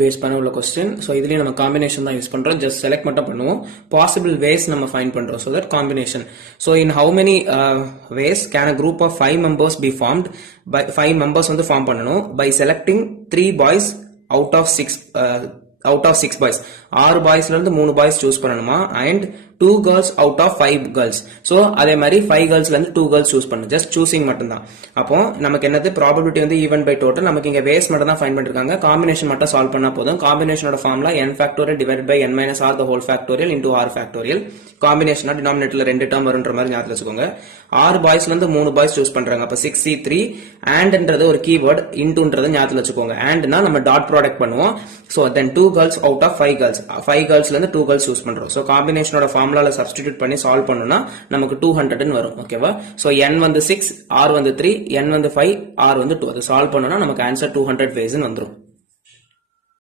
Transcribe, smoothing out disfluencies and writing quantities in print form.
Base பண்ண உள்ள question. So இதுலயும் நம்ம காம்பினேஷன் தான் யூஸ் பண்றோம். ஜஸ்ட் செலக்ட் மட்டும் பண்ணுவோம். பாசிபிள் வேஸ் நம்ம ஃபைண்ட் பண்றோம். So that combination. So in how many ways can a group of 5 members be formed? By 5 members வந்து ஃபார்ம் பண்ணணும். By selecting 3 boys out of 6 boys. 6 boysல இருந்து 3 boys சூஸ் பண்ணணுமா? And 2 girls out of 5 girls. So அதே மாதிரி 5 girlsல இருந்து 2 girls choose பண்ணணும். ஜஸ்ட் சூசிங் மட்டும் தான். அப்போ நமக்கு என்னது ப்ராபபிலிட்டி வந்து ஈவன் பை டோட்டல். நமக்கு இங்க வேஸ் மட்டும் தான் ஃபைண்ட் பண்ணிருக்காங்க. காம்பினேஷன் மட்டும் சால்வ் பண்ணா போதும். காம்பினேஷனோட formula n factorial divide by n minus R the whole factorial into R factorial. காம்பினேஷனா டினாமினேட்டர்ல 2 டேர்ம் வரும்ன்ற மாதிரி ஞாபகம் வச்சுக்கோங்க. 6 பாய்ஸ்ல இருந்து 3 பாய்ஸ் சூஸ் பண்றாங்க. அப்ப 6c3 அண்ட்ன்றது ஒரு கீவேர்ட், இன்டூன்றதை ஞாபகம் வச்சுக்கோங்க. அண்ட்னா நம்ம டாட் ப்ராடக்ட் பண்ணுவோம். So then 2 girls out of 5 girls. 5 girlsல இருந்து 2 girls சூஸ் பண்றோம். ஸோ காம்பினேஷனோட ஃபார்முலால சப்ஸ்டிடியூட் பண்ணி சால்வ் பண்ணனும்னா நமக்கு 200 வரும். ஓகேவா? சோ n வந்து 6, r வந்து 3, n வந்து 5, r வந்து 2. அது சால்வ் பண்ணனும்னா நமக்கு ஆன்சர் 200 ways ன்னு வந்துரும்.